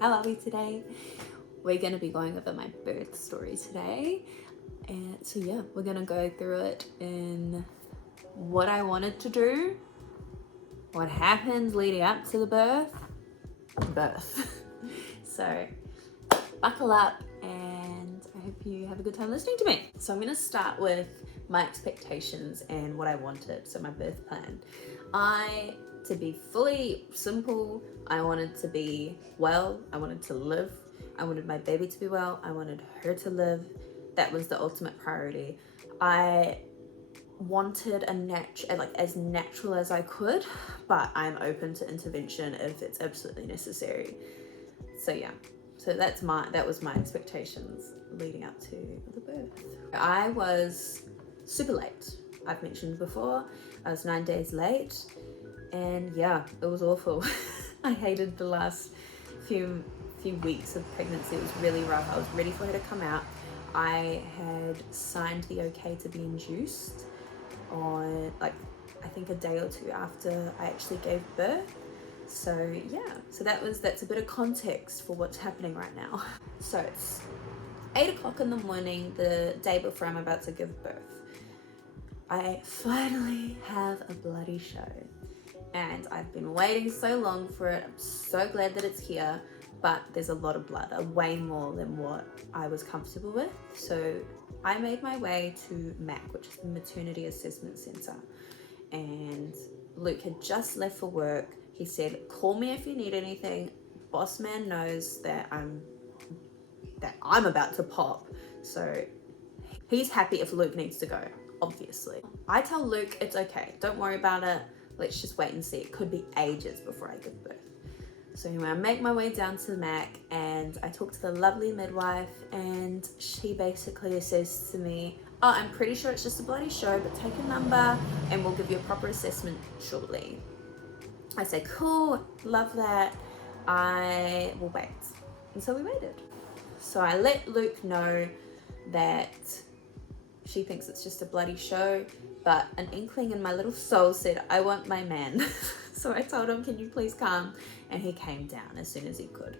How are we today? We're going to be going over my birth story today. And so yeah, we're going to go through it in what I wanted to do, what happened leading up to the birth. So buckle up and I hope you have a good time listening to me. So I'm going to start with my expectations and what I wanted. So my birth plan. To be fully simple, I wanted to be well, I wanted to live, I wanted my baby to be well, I wanted her to live. That was the ultimate priority. I wanted as natural as I could, but I'm open to intervention if it's absolutely necessary. So yeah, so that was my expectations leading up to the birth. I was super late. I've mentioned before, I was 9 days late. And yeah, it was awful. I hated the last few weeks of pregnancy. It was really rough. I was ready for her to come out. I had signed the okay to be induced on I think a day or two after I actually gave birth. So yeah, so that's a bit of context for what's happening right now. So it's 8 o'clock in the morning, the day before I'm about to give birth. I finally have a bloody show. And I've been waiting so long for it. I'm so glad that it's here, but there's a lot of blood, way more than what I was comfortable with. So I made my way to MAC, which is the Maternity Assessment Center. And Luke had just left for work. He said, call me if you need anything. Boss man knows that I'm about to pop. So he's happy if Luke needs to go, obviously. I tell Luke, it's okay, don't worry about it. Let's just wait and see. It could be ages before I give birth. So anyway, I make my way down to the MAC and I talk to the lovely midwife and she basically says to me, oh, I'm pretty sure it's just a bloody show, but take a number and we'll give you a proper assessment shortly. I say, cool, love that. I will wait. And so we waited. So I let Luke know that she thinks it's just a bloody show, but an inkling in my little soul said, I want my man. So I told him, can you please come? And he came down as soon as he could.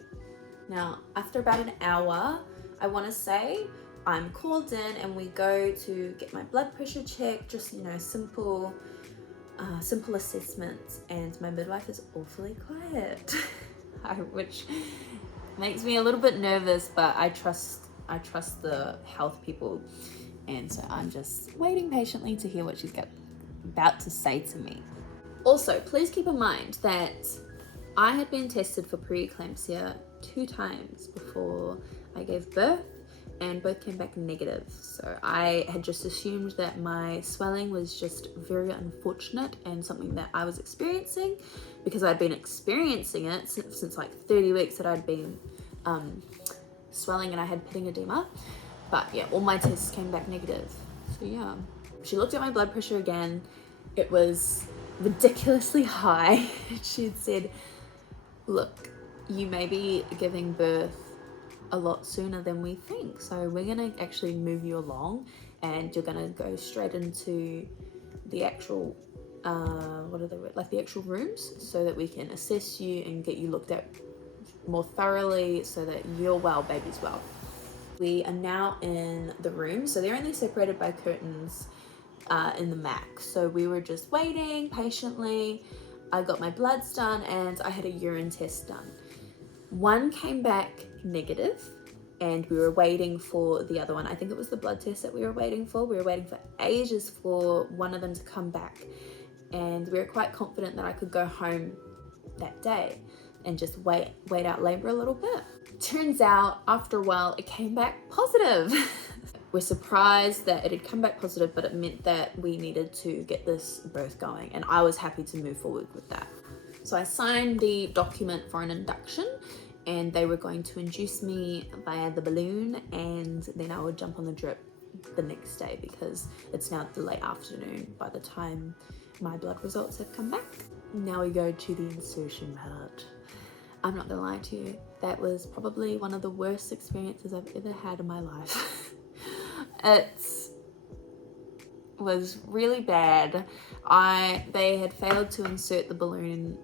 Now, after about an hour, I want to say, I'm called in and we go to get my blood pressure checked, just, simple assessments. And my midwife is awfully quiet, which makes me a little bit nervous, but I trust the health people. And so I'm just waiting patiently to hear what she's about to say to me. Also, please keep in mind that I had been tested for preeclampsia 2 times before I gave birth and both came back negative. So I had just assumed that my swelling was just very unfortunate and something that I was experiencing because I'd been experiencing it since like 30 weeks that I'd been swelling and I had pitting edema. But yeah, all my tests came back negative. So yeah, she looked at my blood pressure again. It was ridiculously high. She had said, look, you may be giving birth a lot sooner than we think. So we're gonna actually move you along and you're gonna go straight into the actual, the actual rooms so that we can assess you and get you looked at more thoroughly so that you're well, baby's well. We are now in the room, so they're only separated by curtains in the MAC. So we were just waiting patiently. I got my bloods done and I had a urine test done. One came back negative and we were waiting for the other one. I think it was the blood test that we were waiting for. We were waiting for ages for one of them to come back. And we were quite confident that I could go home that day and just wait out labor a little bit. Turns out after a while it came back positive. We're surprised that it had come back positive, but it meant that we needed to get this birth going and I was happy to move forward with that. So I signed the document for an induction and they were going to induce me via the balloon and then I would jump on the drip the next day because it's now the late afternoon by the time my blood results have come back. Now we go to the insertion part. I'm not gonna lie to you, that was probably one of the worst experiences I've ever had in my life. It was really bad. They had failed to insert the balloon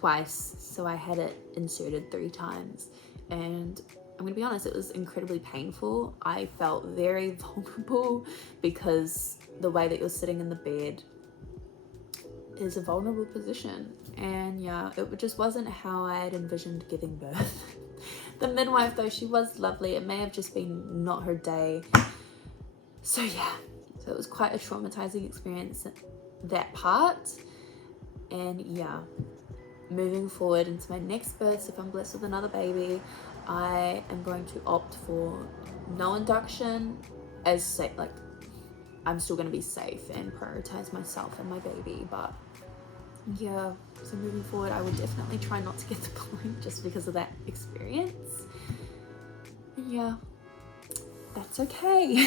twice, so I had it inserted 3 times, and I'm gonna be honest, it was incredibly painful. I felt very vulnerable because the way that you're sitting in the bed is a vulnerable position, and yeah, it just wasn't how I had envisioned giving birth. The midwife though, she was lovely. It may have just been not her day. So yeah, so it was quite a traumatizing experience, that part. And yeah, moving forward into my next birth, if I'm blessed with another baby, I am going to opt for no induction, as safe. Like, I'm still going to be safe and prioritize myself and my baby. But yeah, so moving forward, I would definitely try not to get the balloon just because of that experience. And yeah, that's okay.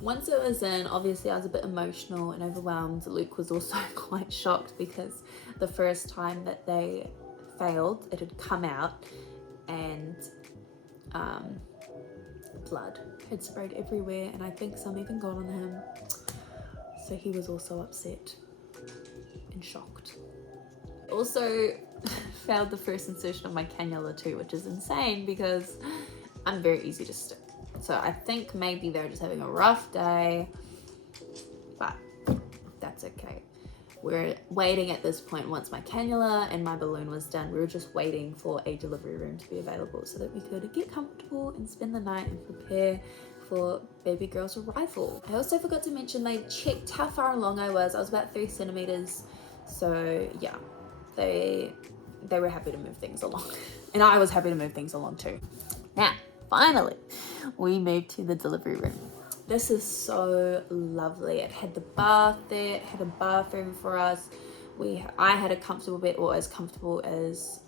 Once it was in, obviously I was a bit emotional and overwhelmed. Luke was also quite shocked because the first time that they failed, it had come out and blood had sprayed everywhere, and I think some even got on him. So he was also upset and shocked. Also failed the first insertion of my cannula too, which is insane because I'm very easy to stick. So I think maybe they're just having a rough day, but that's okay. We're waiting at this point. Once my cannula and my balloon was done, we were just waiting for a delivery room to be available so that we could get comfortable and spend the night and prepare for baby girl's arrival. I also forgot to mention they checked how far along I was. I was about 3 centimeters. So yeah, they were happy to move things along. And I was happy to move things along too. Now, finally, we moved to the delivery room. This is so lovely. It had the bath there, it had a bathroom for us. I had a comfortable bed, or as comfortable as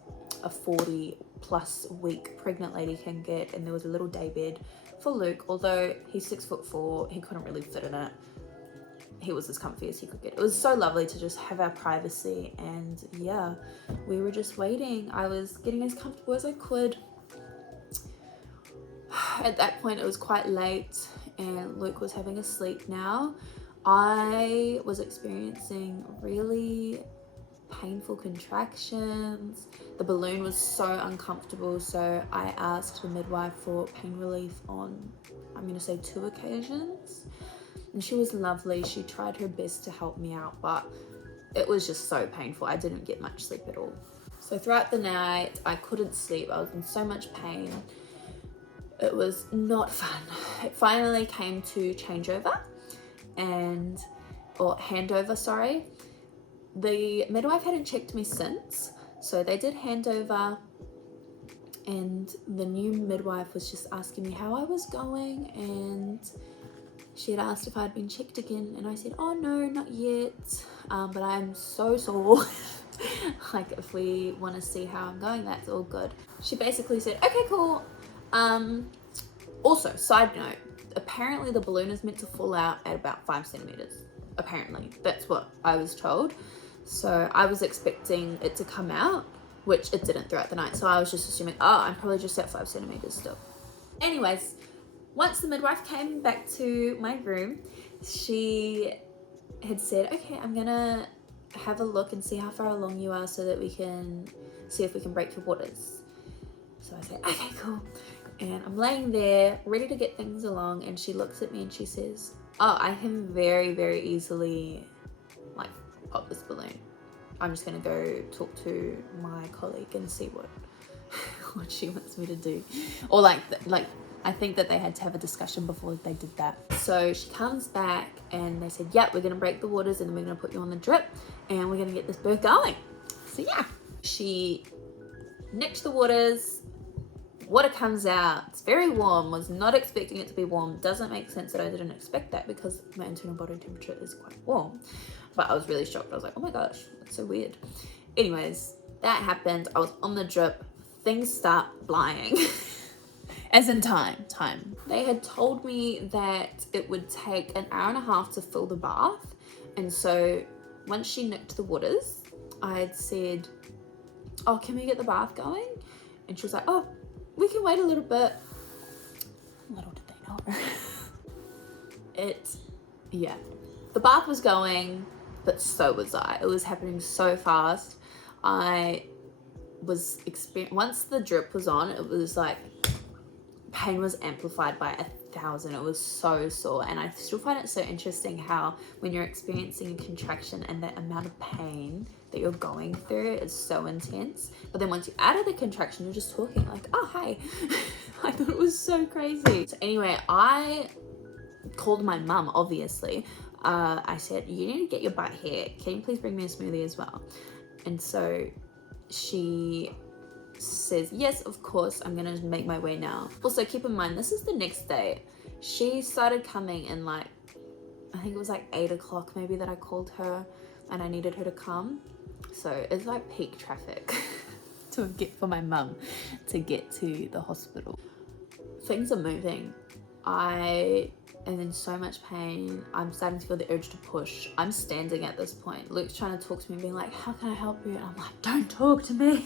a 40+ week pregnant lady can get, and there was a little day bed for Luke. Although he's 6'4", he couldn't really fit in it. He was as comfy as he could get. It was so lovely to just have our privacy, and yeah, we were just waiting. I was getting as comfortable as I could. At that point it was quite late and Luke was having a sleep now. I was experiencing really painful contractions. The balloon was so uncomfortable, so I asked the midwife for pain relief on, I'm going to say 2 occasions, and she was lovely. She tried her best to help me out, but it was just so painful. I didn't get much sleep at all. So throughout the night I couldn't sleep. I was in so much pain. It was not fun. It finally came to changeover or handover, sorry. The midwife hadn't checked me since, so they did handover, and the new midwife was just asking me how I was going, and she had asked if I'd been checked again, and I said, oh no, not yet, but I'm so sore. Like, if we want to see how I'm going, that's all good. She basically said, okay, cool. Also, side note, apparently the balloon is meant to fall out at about 5 centimeters. Apparently, that's what I was told. So I was expecting it to come out, which it didn't throughout the night. So I was just assuming, oh, I'm probably just at 5 centimeters still. Anyways, once the midwife came back to my room, she had said, okay, I'm gonna have a look and see how far along you are so that we can see if we can break your waters. So I said, okay, cool. And I'm laying there ready to get things along, and she looks at me and she says, oh, I can very, very easily like pop this balloon. I'm just gonna go talk to my colleague and see what she wants me to do. Or like I think that they had to have a discussion before they did that. So she comes back and they said, yep, we're gonna break the waters and then we're gonna put you on the drip and we're gonna get this birth going. So yeah, she nicked the waters. Water comes out, it's very warm. Was not expecting it to be warm. Doesn't make sense that I didn't expect that because my internal body temperature is quite warm. But I was really shocked. I was like, oh my gosh, that's so weird. Anyways, that happened. I was on the drip. Things start flying. As in time. They had told me that it would take an hour and a half to fill the bath. And so once she nicked the waters, I had said, oh, can we get the bath going? And she was like, oh, we can wait a little bit. Little did they know. Yeah. The bath was going, but so was I. It was happening so fast. I was once the drip was on, it was like pain was amplified by 1,000. It was so sore, and I still find it so interesting how when you're experiencing a contraction and the amount of pain that you're going through is so intense, but then once you're out of the contraction, you're just talking like, oh hi. I thought it was so crazy. So anyway, I called my mum, obviously. I said, you need to get your butt here, can you please bring me a smoothie as well? And so she says, yes, of course, I'm gonna make my way now. Also, keep in mind, this is the next day. She started coming in like, I think it was like 8 o'clock maybe that I called her and I needed her to come. So it's like peak traffic to get for my mum to get to the hospital. Things are moving. I am in so much pain. I'm starting to feel the urge to push. I'm standing at this point. Luke's trying to talk to me, being like, how can I help you? And I'm like, don't talk to me.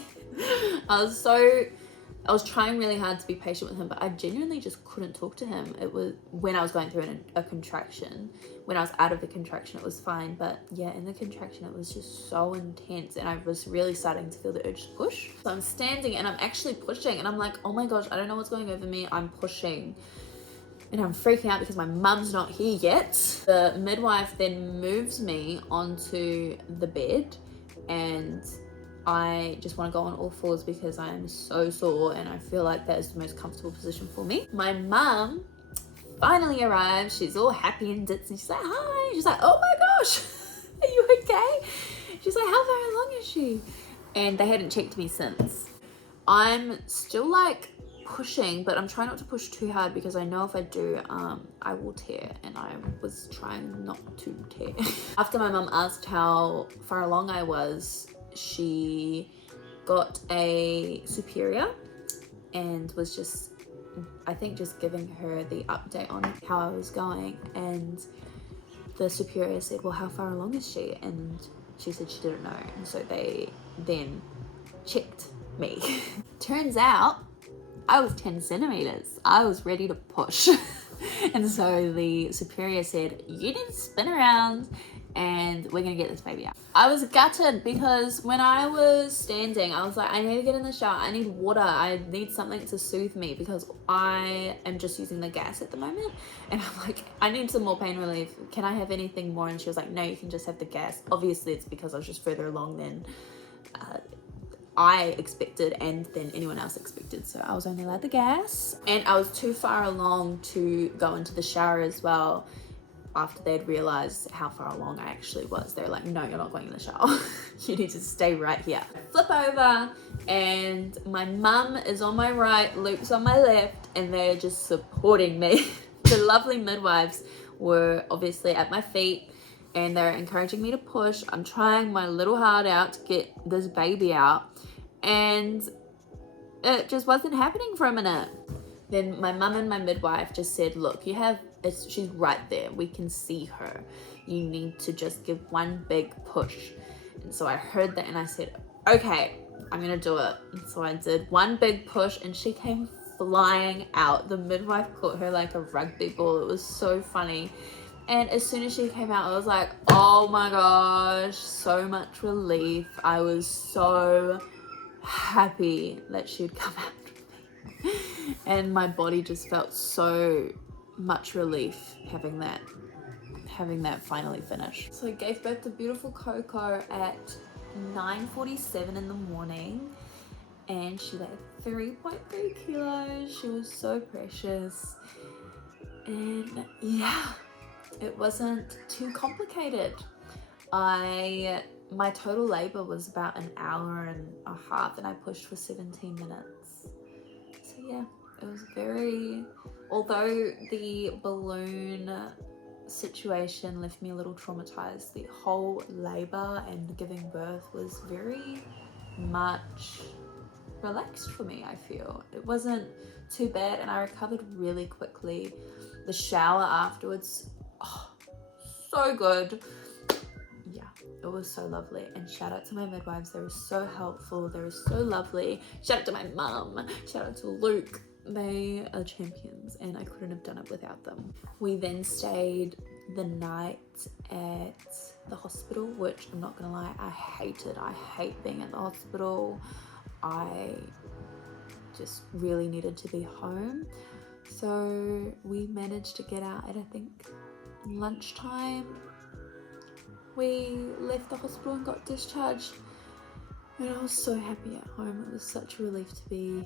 I was trying really hard to be patient with him, but I genuinely just couldn't talk to him. It was when I was going through a contraction. When I was out of the contraction, it was fine. But yeah, in the contraction, it was just so intense. And I was really starting to feel the urge to push. So I'm standing and I'm actually pushing. And I'm like, oh my gosh, I don't know what's going over me. I'm pushing. And I'm freaking out because my mum's not here yet. The midwife then moves me onto the bed, and I just want to go on all fours because I am so sore and I feel like that is the most comfortable position for me. My mum finally arrives. She's all happy and ditzy. She's like, hi. She's like, oh my gosh, are you okay? She's like, how far along is she? And they hadn't checked me since. I'm still like pushing, but I'm trying not to push too hard because I know if I do, I will tear, and I was trying not to tear. After my mum asked how far along I was, she got a superior and was just, I think, just giving her the update on how I was going. And the superior said, well, how far along is she? And she said she didn't know. And so they then checked me. Turns out I was 10 centimeters. I was ready to push. And so the superior said, you need to spin around and we're gonna get this baby out. I was gutted because when I was standing, I was like, I need to get in the shower. I need water. I need something to soothe me because I am just using the gas at the moment. And I'm like, I need some more pain relief. Can I have anything more? And she was like, no, you can just have the gas. Obviously it's because I was just further along than I expected and then anyone else expected, so I was only allowed the gas. And I was too far along to go into the shower as well. After they'd realized how far along I actually was, they were like, no, you're not going in the shower. You need to stay right here. I flip over and my mum is on my right, Luke's on my left, and they're just supporting me. The lovely midwives were obviously at my feet and they're encouraging me to push. I'm trying my little heart out to get this baby out, and it just wasn't happening for a minute. Then my mum and my midwife just said, look, she's right there. We can see her. You need to just give one big push. And so I heard that and I said, okay, I'm gonna do it. And so I did one big push and she came flying out. The midwife caught her like a rugby ball. It was so funny. And as soon as she came out, I was like, oh my gosh, so much relief. I was so happy that she'd come after me. And my body just felt so much relief having that finally finished. So I gave birth to beautiful Coco at 9:47 in the morning, and she weighed 3.3 kilos. She was so precious. And yeah, it wasn't too complicated. My total labor was about an hour and a half and I pushed for 17 minutes. So yeah, it was although the balloon situation left me a little traumatized, the whole labor and giving birth was very much relaxed for me. I feel it wasn't too bad and I recovered really quickly. The shower afterwards, oh, so good. Yeah, it was so lovely. And shout out to my midwives, they were so helpful, they were so lovely. Shout out to my mum, shout out to Luke. They are champions and I couldn't have done it without them. We then stayed the night at the hospital, which I'm not gonna lie, I hated. I hate being at the hospital. I just really needed to be home. So we managed to get out at, I think, lunchtime. We left the hospital and got discharged, and I was so happy at home. It was such a relief to be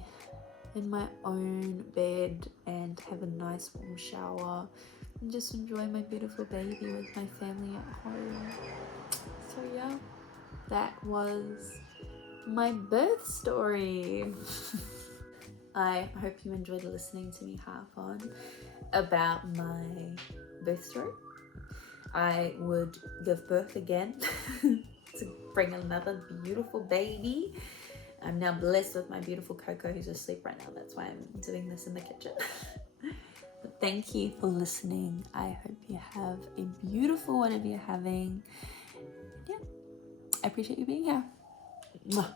in my own bed and have a nice warm shower and just enjoy my beautiful baby with my family at home. So yeah, that was my birth story. I hope you enjoyed listening to me harp on about my birth story. I would give birth again to bring another beautiful baby. I'm now blessed with my beautiful Coco, who's asleep right now. That's why I'm doing this in the kitchen. But thank you for listening. I hope you have a beautiful whatever you're having. Yeah, I appreciate you being here. Mwah.